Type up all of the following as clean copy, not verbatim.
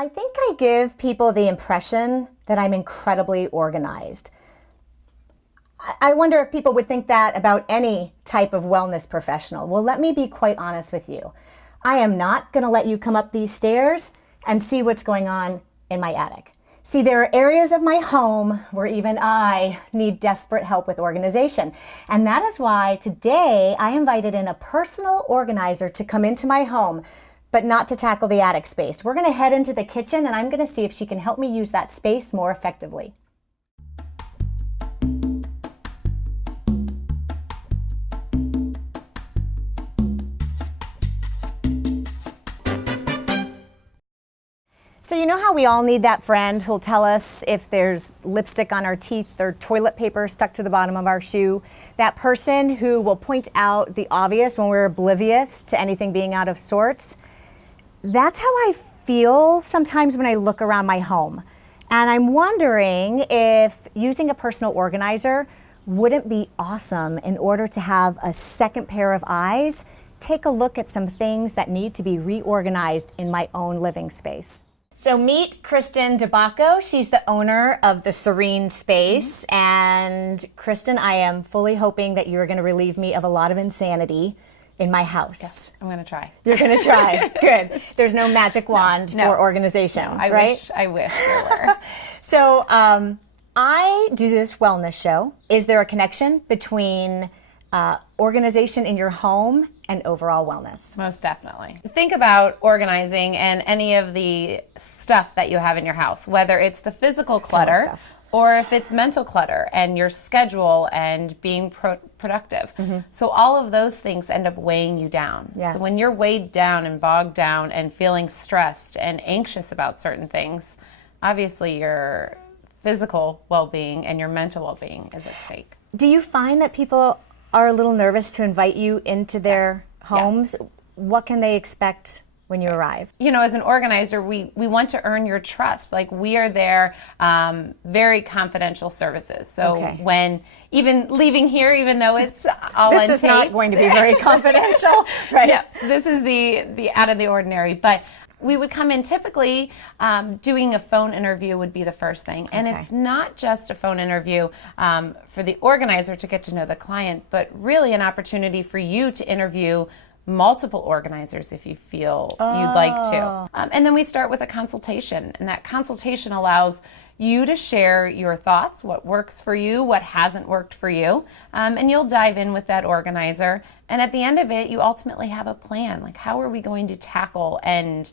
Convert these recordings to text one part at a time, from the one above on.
I think I give people the impression that I'm incredibly organized. I wonder if people would think that about any type of wellness professional. Well, let me be quite honest with you. I am not going to let you come up these stairs and see what's going on in my attic. See, there are areas of my home where even I need desperate help with organization. And that is why today I invited in a personal organizer to come into my home, but not to tackle the attic space. We're going to head into the kitchen and I'm going to see if she can help me use that space more effectively. So you know how we all need that friend who'll tell us if there's lipstick on our teeth or toilet paper stuck to the bottom of our shoe? That person who will point out the obvious when we're oblivious to anything being out of sorts? That's how I feel sometimes when I look around my home. And I'm wondering if using a personal organizer wouldn't be awesome in order to have a second pair of eyes take a look at some things that need to be reorganized in my own living space. So meet Kristin DiBacco. She's the owner of the Serene Space. And Kristin, I am fully hoping that you're going to relieve me of a lot of insanity in my house. Yes, I'm going to try. You're going to try. Good. There's no magic wand for organization, right? I wish there were. So I do this wellness show. Is there a connection between organization in your home and overall wellness? Most definitely. Think about organizing and any of the stuff that you have in your house, whether it's the physical clutter or if it's mental clutter and your schedule and being productive. Mm-hmm. So all of those things end up weighing you down. Yes. So when you're weighed down and bogged down and feeling stressed and anxious about certain things, obviously your physical well-being and your mental well-being is at stake. Do you find that people are a little nervous to invite you into their homes? Yes. What can they expect when you arrive? You know, as an organizer, we want to earn your trust. Like, we are there, very confidential services. So when even leaving here, even though it's all on tape. This is not going to be very confidential, right? Yeah, this is the out of the ordinary. But we would come in typically, doing a phone interview would be the first thing. And it's not just a phone interview for the organizer to get to know the client, but really an opportunity for you to interview multiple organizers if you feel you'd like to. And then we start with a consultation. And that consultation allows you to share your thoughts, what works for you, what hasn't worked for you. And you'll dive in with that organizer. And at the end of it, you ultimately have a plan. Like, how are we going to tackle and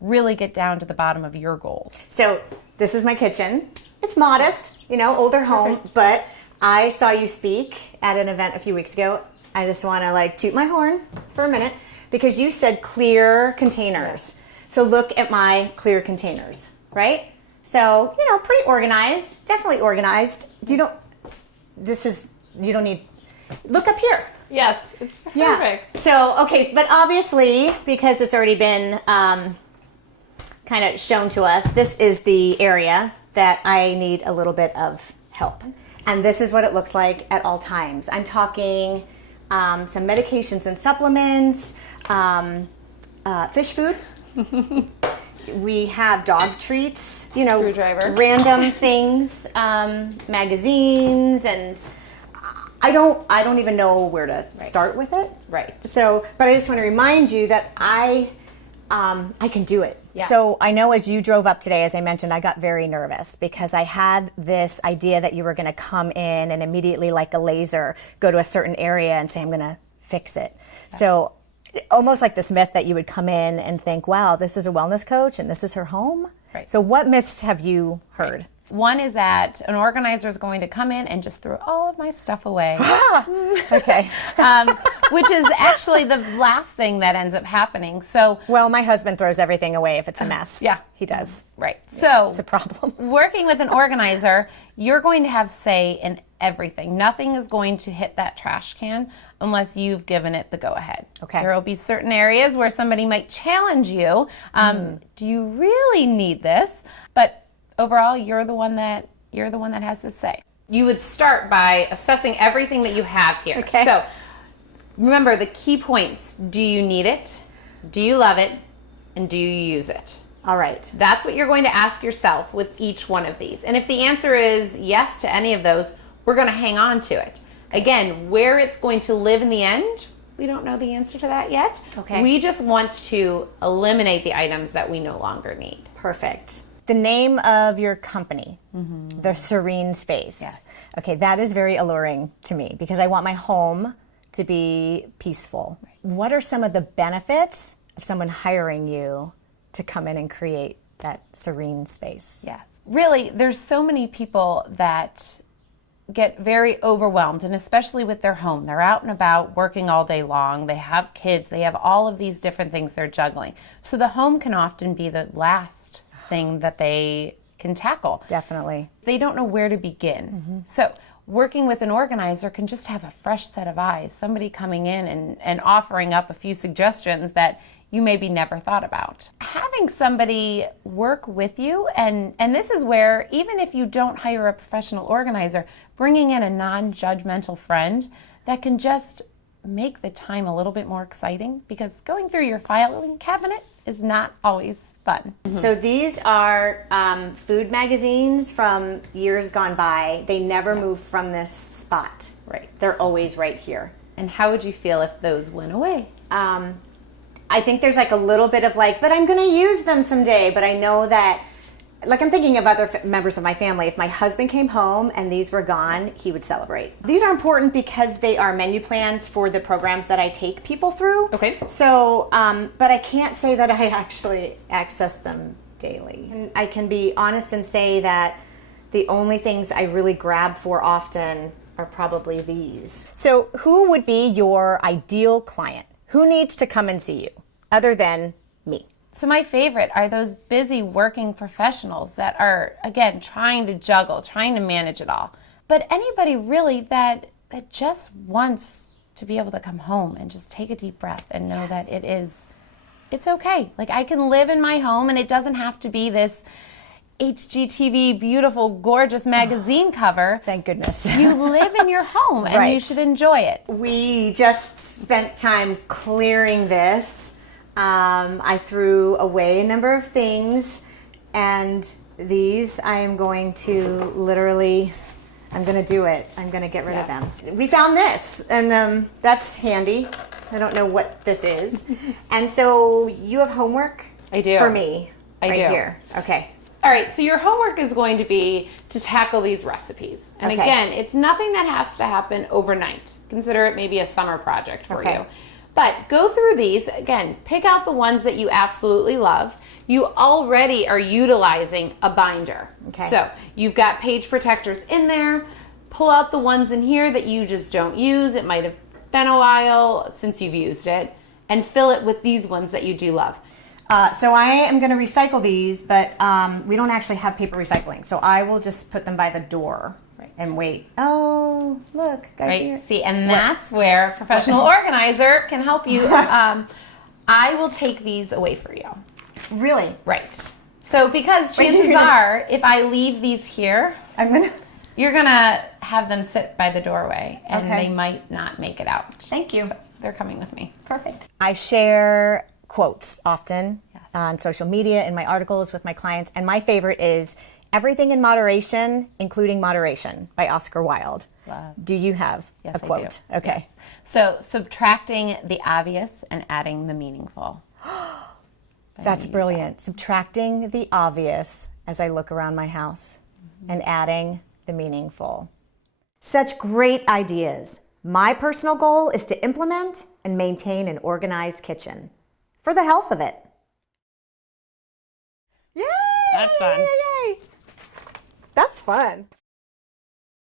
really get down to the bottom of your goals? So this is my kitchen. It's modest, you know, older home, but I saw you speak at an event a few weeks ago. I just want to toot my horn for a minute because you said clear containers. So look at my clear containers, right? So, you know, pretty organized, definitely organized. You don't need, look up here. Yes, it's perfect. Yeah. So, but obviously, because it's already been kind of shown to us, this is the area that I need a little bit of help. And this is what it looks like at all times. I'm talking some medications and supplements, fish food. We have dog treats, you know, screwdriver, random things, magazines, and I don't even know where to start with it. Right. So, but I just want to remind you that I can do it. Yeah. So I know as you drove up today, as I mentioned, I got very nervous because I had this idea that you were going to come in and immediately, like a laser, go to a certain area and say, I'm going to fix it. Okay. So almost like this myth that you would come in and think, wow, this is a wellness coach and this is her home. Right. So what myths have you heard? Right. One is that an organizer is going to come in and just throw all of my stuff away. Okay. Which is actually the last thing that ends up happening. So, well, my husband throws everything away if it's a mess. Yeah. He does. Right. Yeah, so it's a problem. Working with an organizer, you're going to have say in everything. Nothing is going to hit that trash can unless you've given it the go-ahead. Okay. There will be certain areas where somebody might challenge you. Do you really need this? But overall, you're the one that has the say. You would start by assessing everything that you have here. Okay. So remember the key points. Do you need it? Do you love it? And do you use it? All right. That's what you're going to ask yourself with each one of these. And if the answer is yes to any of those, we're going to hang on to it. Again, where it's going to live in the end, we don't know the answer to that yet. Okay. We just want to eliminate the items that we no longer need. Perfect. The name of your company, the Serene Space. Yes. Okay, that is very alluring to me because I want my home to be peaceful. Right. What are some of the benefits of someone hiring you to come in and create that serene space? Yes. Really, there's so many people that get very overwhelmed, and especially with their home. They're out and about working all day long. They have kids. They have all of these different things they're juggling. So the home can often be the last thing that they can tackle. Definitely. They don't know where to begin. So working with an organizer can just have a fresh set of eyes, somebody coming in and offering up a few suggestions that you maybe never thought about. Having somebody work with you, and this is where, even if you don't hire a professional organizer, bringing in a non-judgmental friend that can just make the time a little bit more exciting, because going through your filing cabinet is not always fun. So these are food magazines from years gone by. They never move from this spot. Right. They're always right here. And how would you feel if those went away? I think there's like a little bit of like, but I'm going to use them someday. But I know that, like, I'm thinking of other members of my family. If my husband came home and these were gone, he would celebrate. These are important because they are menu plans for the programs that I take people through. Okay. So, but I can't say that I actually access them daily. And I can be honest and say that the only things I really grab for often are probably these. So who would be your ideal client? Who needs to come and see you other than me? So my favorite are those busy working professionals that are, again, trying to juggle, trying to manage it all. But anybody really that just wants to be able to come home and just take a deep breath and know that it's okay. Like, I can live in my home and it doesn't have to be this HGTV, beautiful, gorgeous magazine cover. Thank goodness. You live in your home and you should enjoy it. We just spent time clearing this. I threw away a number of things, and these I am going to literally, I'm going to do it. I'm going to get rid of them. We found this, and that's handy. I don't know what this is. And so you have homework I do. for me I do. here. Okay. All right, so your homework is going to be to tackle these recipes. And again, it's nothing that has to happen overnight. Consider it maybe a summer project for you. But go through these. Again, pick out the ones that you absolutely love. You already are utilizing a binder. Okay. So you've got page protectors in there. Pull out the ones in here that you just don't use. It might have been a while since you've used it. And fill it with these ones that you do love. So I am going to recycle these, but we don't actually have paper recycling. So I will just put them by the door and wait. Oh, look. Guys, here. See, and that's where a professional organizer can help you. I will take these away for you. Really? Right. So because chances are, if I leave these here, you're going to have them sit by the doorway, and they might not make it out. Thank you. So they're coming with me. Perfect. I share quotes often on social media, in my articles with my clients, and my favorite is "Everything in Moderation, Including Moderation" by Oscar Wilde. Love. Do you have a quote? I do. Okay. Yes. So subtracting the obvious and adding the meaningful. That's brilliant. Subtracting the obvious as I look around my house and adding the meaningful. Such great ideas. My personal goal is to implement and maintain an organized kitchen for the health of it. Yay! That's fun. Yay, yay, yay. That's fun.